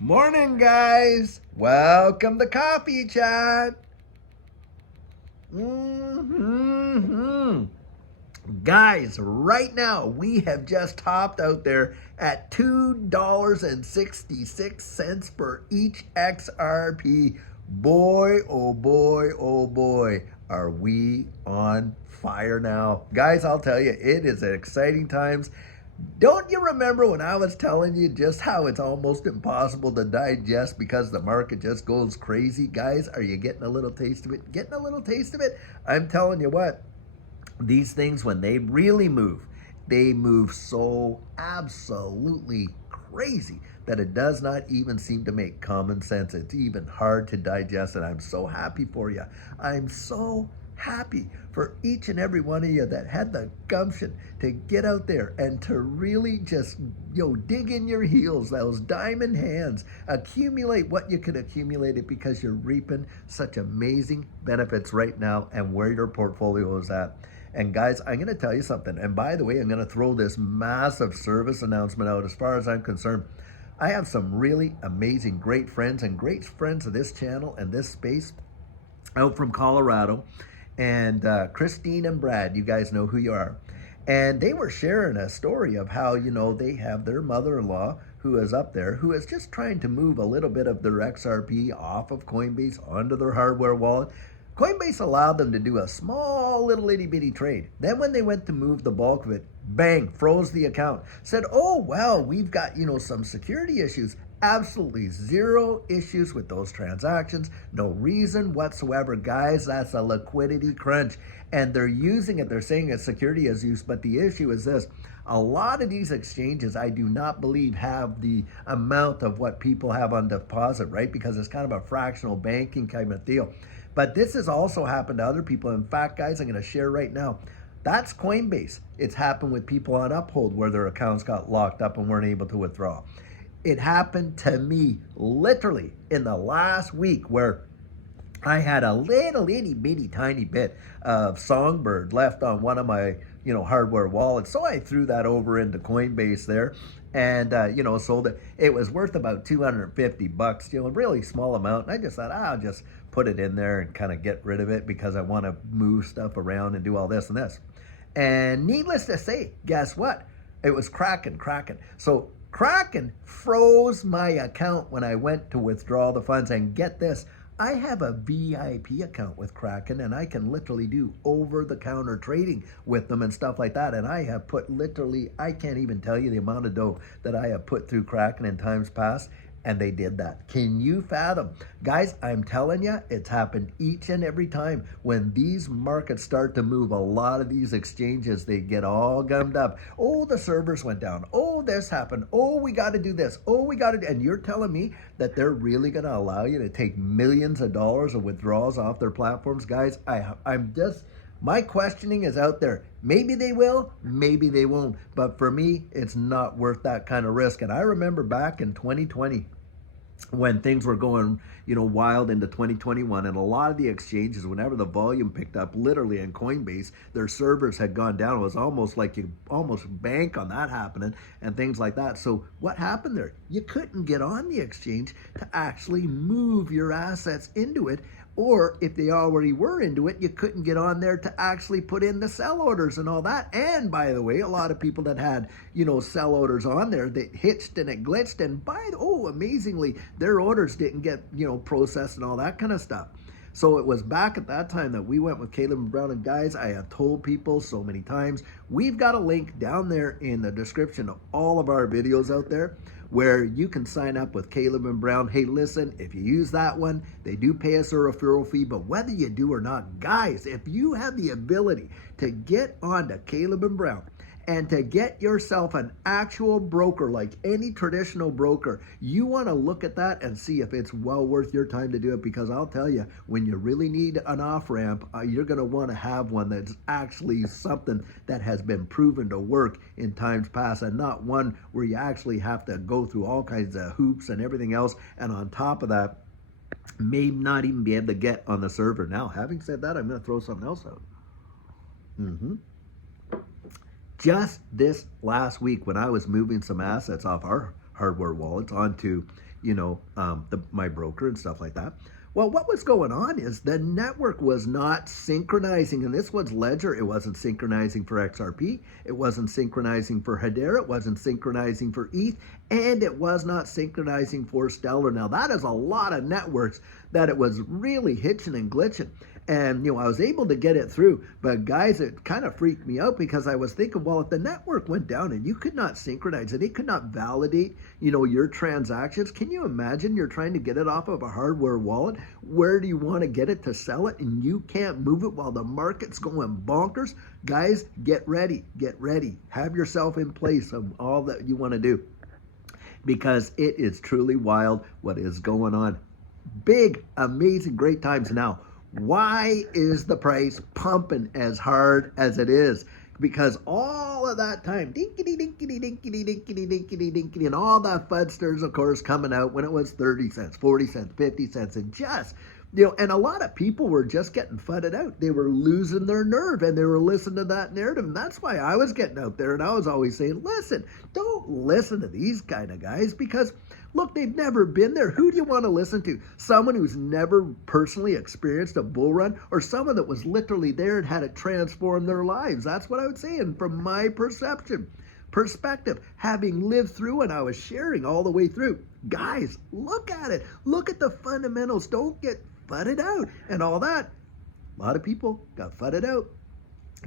Morning, guys. Welcome to Coffee Chat. Guys, right now we have just topped out there at $2.66 for each XRP. Boy, oh boy, oh boy, are we on fire now. Guys, I'll tell you, it is exciting times. Don't you remember when I was telling you just how it's almost impossible to digest because the market just goes crazy? Guys, are you getting a little taste of it? Getting a little taste of it? I'm telling you what, these things, when they really move, they move so absolutely crazy that it does not even seem to make common sense. It's even hard to digest, and I'm so happy for you. I'm so happy for each and every one of you that had the gumption to get out there and to really just dig in your heels, those diamond hands, accumulate what you can accumulate it, because you're reaping such amazing benefits right now and where your portfolio is at. And guys, I'm going to tell you something. And by the way, I'm going to throw this massive service announcement out. As far as I'm concerned, I have some really amazing, great friends of this channel and this space out from Colorado. And Christine and Brad, you guys know who you are. And they were sharing a story of how, they have their mother-in-law who is up there, who is just trying to move a little bit of their XRP off of Coinbase onto their hardware wallet. Coinbase allowed them to do a small little itty bitty trade. Then when they went to move the bulk of it, bang, froze the account. Said, oh, well, we've got, some security issues. Absolutely zero issues with those transactions. No reason whatsoever. Guys, that's a liquidity crunch. And they're using it. They're saying it's security as use. But the issue is this. A lot of these exchanges, I do not believe, have the amount of what people have on deposit, right? Because it's kind of a fractional banking kind of deal. But this has also happened to other people. In fact, guys, I'm going to share right now. That's Coinbase. It's happened with people on Uphold where their accounts got locked up and weren't able to withdraw. It happened to me literally in the last week where I had a little itty bitty tiny bit of Songbird left on one of my hardware wallets, so I threw that over into Coinbase there, and sold it. It was worth about $250, a really small amount. And I just thought I'll just put it in there and kind of get rid of it because I want to move stuff around and do all this and this. And needless to say, guess what? It was Kraken. So Kraken froze my account when I went to withdraw the funds. And get this, I have a VIP account with Kraken, and I can literally do over-the-counter trading with them and stuff like that. And I have put literally, I can't even tell you the amount of dough that I have put through Kraken in times past, and they did that. Can you fathom? Guys, I'm telling you, it's happened each and every time. When these markets start to move, a lot of these exchanges, they get all gummed up. Oh, the servers went down. Oh, this happened. Oh, we got to do this. Oh, we got to do. And you're telling me that they're really going to allow you to take millions of dollars of withdrawals off their platforms? Guys, I'm just... my questioning is out there. Maybe they will, maybe they won't. But for me, it's not worth that kind of risk. And I remember back in 2020, when things were going, wild into 2021, and a lot of the exchanges, whenever the volume picked up, literally in Coinbase, their servers had gone down. It was almost like you almost bank on that happening and things like that. So what happened there? You couldn't get on the exchange to actually move your assets into it. Or if they already were into it, you couldn't get on there to actually put in the sell orders and all that. And by the way, a lot of people that had, sell orders on there, that hitched and it glitched. And amazingly, their orders didn't get, processed and all that kind of stuff. So it was back at that time that we went with Caleb and Brown. And guys, I have told people so many times, we've got a link down there in the description of all of our videos out there where you can sign up with Caleb and Brown. Hey, listen, if you use that one, they do pay us a referral fee, but whether you do or not, guys, if you have the ability to get on to Caleb and Brown and to get yourself an actual broker like any traditional broker, you want to look at that and see if it's well worth your time to do it, because I'll tell you, when you really need an off-ramp, you're going to want to have one that's actually something that has been proven to work in times past, and not one where you actually have to go through all kinds of hoops and everything else, and on top of that, may not even be able to get on the server. Now, having said that, I'm going to throw something else out. Just this last week, when I was moving some assets off our hardware wallets onto, my broker and stuff like that. Well, what was going on is the network was not synchronizing, and this was Ledger. It wasn't synchronizing for XRP. It wasn't synchronizing for Hedera. It wasn't synchronizing for ETH, and it was not synchronizing for Stellar. Now, that is a lot of networks that it was really hitching and glitching. And, I was able to get it through. But, guys, it kind of freaked me out because I was thinking, well, if the network went down and you could not synchronize it, it could not validate, your transactions. Can you imagine you're trying to get it off of a hardware wallet? Where do you want to get it to sell it? And you can't move it while the market's going bonkers. Guys, get ready. Get ready. Have yourself in place of all that you want to do, because it is truly wild what is going on. Big, amazing, great times now. Why is the price pumping as hard as it is? Because all of that time, dinkity, dinkity, dinkity, dinkity, dinkity, dinkity, and all that fudsters, of course, coming out when it was 30 cents, 40 cents, 50 cents, and just, and a lot of people were just getting fudded out. They were losing their nerve, and they were listening to that narrative, and that's why I was getting out there, and I was always saying, listen, don't listen to these kind of guys, because look, they've never been there. Who do you want to listen to? Someone who's never personally experienced a bull run, or someone that was literally there and had it transform their lives? That's what I would say. And from my perspective, having lived through and I was sharing all the way through, guys, look at it. Look at the fundamentals. Don't get fudded out and all that. A lot of people got fudded out.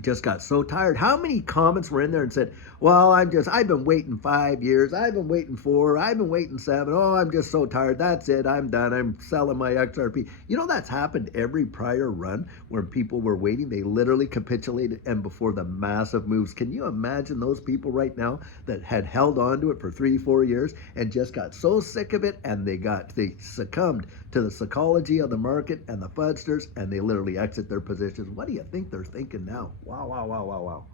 Just got so tired. How many comments were in there and said, well, I've been waiting 5 years. I've been waiting 4. I've been waiting 7. Oh, I'm just so tired. That's it. I'm done. I'm selling my XRP. That's happened every prior run where people were waiting. They literally capitulated and before the massive moves. Can you imagine those people right now that had held on to it for 3-4 years and just got so sick of it and they succumbed to the psychology of the market and the fudsters and they literally exit their positions? What do you think they're thinking now? Wow, wow, wow, wow, wow.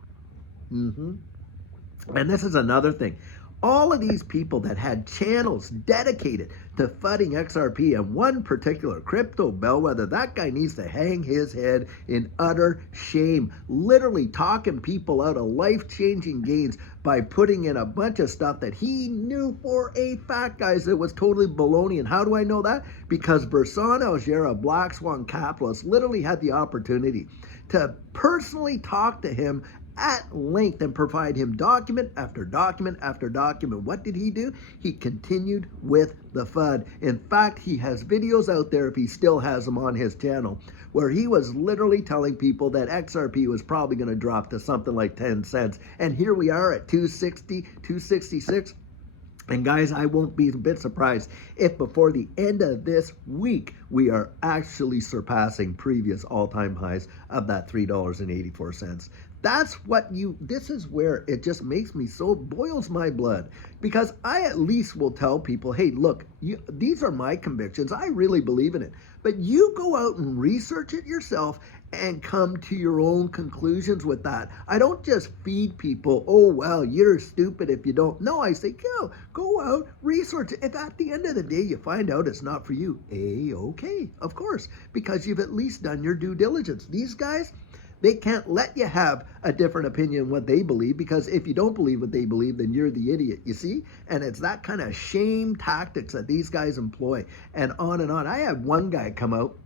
And this is another thing. All of these people that had channels dedicated to fudding XRP and one particular crypto bellwether, that guy needs to hang his head in utter shame. Literally talking people out of life-changing gains by putting in a bunch of stuff that he knew for a fact, guys, it was totally baloney. And how do I know that? Because Bersan Algera, Black Swan Capitalist, literally had the opportunity to personally talk to him at length and provide him document after document after document. What did he do? He continued with the FUD. In fact, he has videos out there, if he still has them on his channel, where he was literally telling people that XRP was probably going to drop to something like 10 cents. And here we are at 260, 266. And guys, I won't be a bit surprised if before the end of this week, we are actually surpassing previous all-time highs of that $3.84. This is where it just makes me boils my blood, because I at least will tell people, hey, look, these are my convictions. I really believe in it. But you go out and research it yourself and come to your own conclusions with that. I don't just feed people, oh, well, you're stupid if you don't. No, I say, go out, research it. If at the end of the day you find out it's not for you, okay, of course, because you've at least done your due diligence. These guys, they can't let you have a different opinion on what they believe, because if you don't believe what they believe, then you're the idiot, you see? And it's that kind of shame tactics that these guys employ, and on and on. I had one guy come out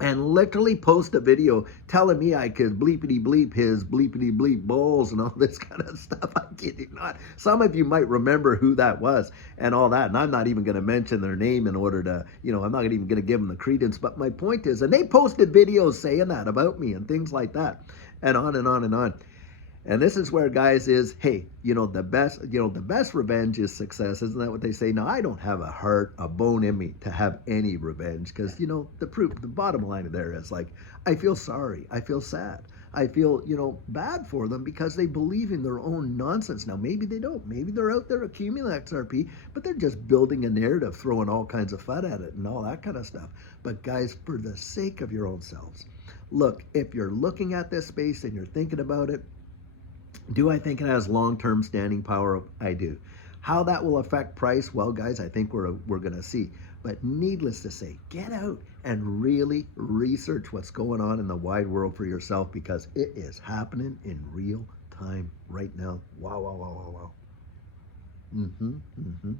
and literally post a video telling me I could bleepity bleep his bleepity bleep balls and all this kind of stuff. I kid you not. Some of you might remember who that was and all that. And I'm not even going to mention their name in order to, I'm not even going to give them the credence. But my point is, and they posted videos saying that about me and things like that, and on and on and on. And this is where, guys, is, hey, the best revenge is success. Isn't that what they say? Now, I don't have a bone in me to have any revenge, because, the bottom line of there is, like, I feel sorry. I feel sad. I feel, bad for them because they believe in their own nonsense. Now, maybe they don't. Maybe they're out there accumulating XRP, but they're just building a narrative, throwing all kinds of FUD at it and all that kind of stuff. But, guys, for the sake of your own selves, look, if you're looking at this space and you're thinking about it, do I think it has long-term standing power? I do. How that will affect price? Well, guys, I think we're going to see. But needless to say, get out and really research what's going on in the wide world for yourself, because it is happening in real time right now. Wow, wow, wow, wow, wow. Mm-hmm, mm-hmm.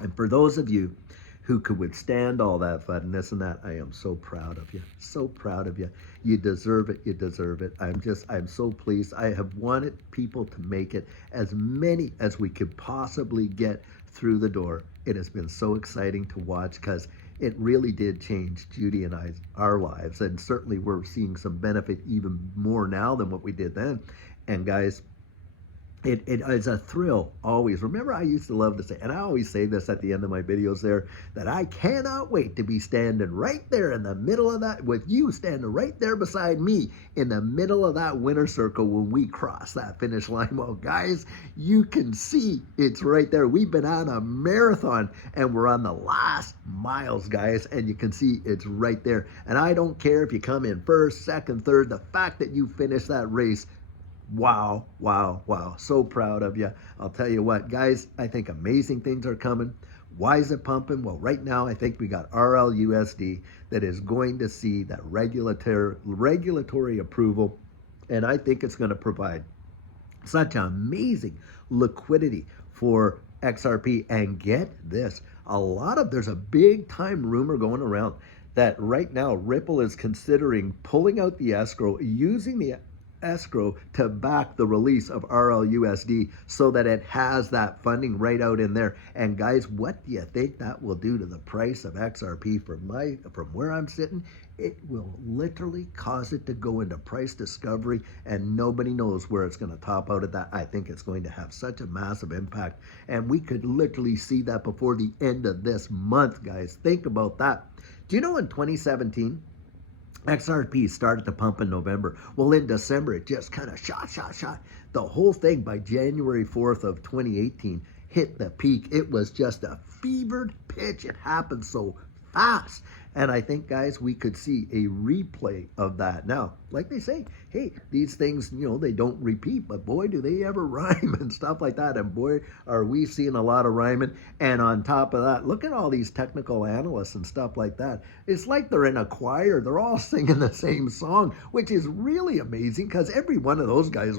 And for those of you who could withstand all that funness and that, I am so proud of you. So proud of you. You deserve it. You deserve it. I'm so pleased. I have wanted people to make it, as many as we could possibly get through the door. It has been so exciting to watch because it really did change Judy and our lives. And certainly we're seeing some benefit even more now than what we did then. And guys, it is a thrill always. Remember, I used to love to say, and I always say this at the end of my videos there, that I cannot wait to be standing right there in the middle of that, with you standing right there beside me in the middle of that winner circle when we cross that finish line. Well, guys, you can see it's right there. We've been on a marathon and we're on the last miles, guys, and you can see it's right there. And I don't care if you come in first, second, third, the fact that you finish that race, wow, wow, wow. So proud of you. I'll tell you what, guys, I think amazing things are coming. Why is it pumping? Well, right now, I think we got RLUSD that is going to see that regulatory approval, and I think it's going to provide such amazing liquidity for XRP. And get this, there's a big time rumor going around that right now Ripple is considering pulling out the escrow, using the escrow to back the release of RLUSD so that it has that funding right out in there. And guys, what do you think that will do to the price of XRP? From where I'm sitting, it will literally cause it to go into price discovery, and nobody knows where it's going to top out at that. I think it's going to have such a massive impact, and we could literally see that before the end of this month, guys. Think about that. Do you know in 2017, XRP started to pump in November. Well, in December, it just kind of shot. The whole thing by January 4th of 2018 hit the peak. It was just a fevered pitch. It happened so fast. And I think, guys, we could see a replay of that. Now, like they say, hey, these things, they don't repeat, but boy, do they ever rhyme and stuff like that. And boy, are we seeing a lot of rhyming. And on top of that, look at all these technical analysts and stuff like that. It's like they're in a choir. They're all singing the same song, which is really amazing because every one of those guys,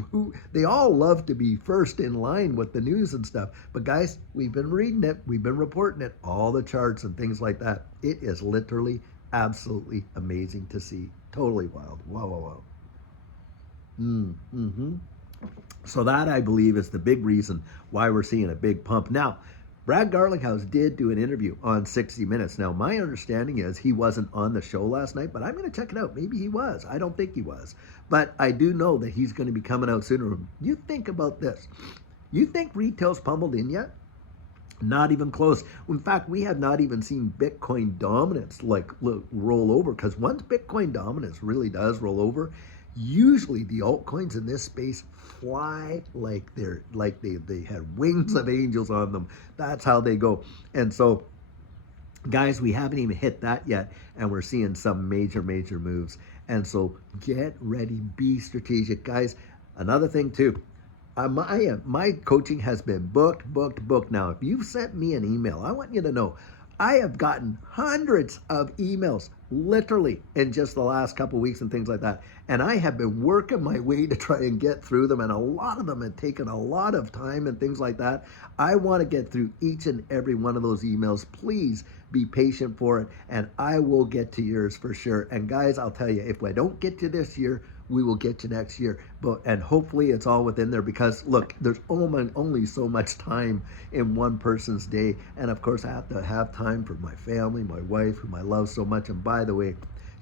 they all love to be first in line with the news and stuff. But guys, we've been reading it. We've been reporting it, all the charts and things like that. It is literally absolutely amazing to see. Totally wild. Wow. Mm-hmm. So that, I believe, is the big reason why we're seeing a big pump. Now, Brad Garlinghouse did do an interview on 60 Minutes. Now, my understanding is he wasn't on the show last night, but I'm going to check it out. Maybe he was. I don't think he was. But I do know that he's going to be coming out sooner. You think about this. You think retail's pummeled in yet? Not even close. In fact, we have not even seen Bitcoin dominance roll over, because once Bitcoin dominance really does roll over, usually the altcoins in this space fly like they had wings of angels on them. That's how they go. And so, guys, we haven't even hit that yet, and we're seeing some major moves. And so get ready, be strategic, guys. Another thing too, my coaching has been booked. Now, if you've sent me an email, I want you to know I have gotten hundreds of emails literally in just the last couple of weeks and things like that. And I have been working my way to try and get through them. And a lot of them have taken a lot of time and things like that. I want to get through each and every one of those emails. Please be patient for it, and I will get to yours for sure. And guys, I'll tell you, if I don't get to this year, we will get to next year. And hopefully it's all within there, because look, there's only so much time in one person's day. And of course, I have to have time for my family, my wife, whom I love so much. And by the way,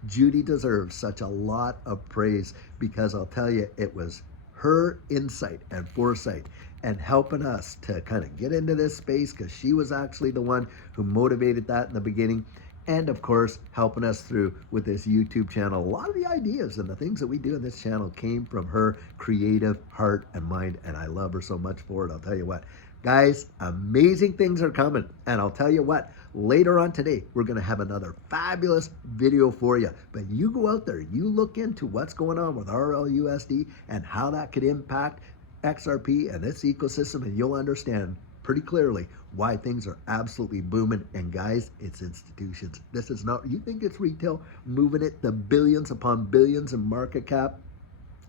Judy deserves such a lot of praise, because I'll tell you, it was her insight and foresight and helping us to kind of get into this space, because she was actually the one who motivated that in the beginning. And of course, helping us through with this YouTube channel. A lot of the ideas and the things that we do in this channel came from her creative heart and mind, and I love her so much for it. I'll tell you what, guys, amazing things are coming. And I'll tell you what, later on today, we're going to have another fabulous video for you. But you go out there, you look into what's going on with RLUSD and how that could impact XRP and its ecosystem, and you'll understand pretty clearly why things are absolutely booming. And guys, it's institutions. This is not, you think it's retail moving it the billions upon billions in market cap?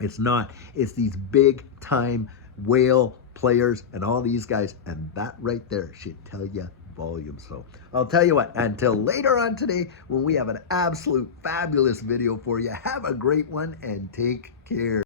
It's not. It's these big time whale players and all these guys, and that right there should tell you volume. So I'll tell you what, until later on today when we have an absolute fabulous video for you, have a great one and take care.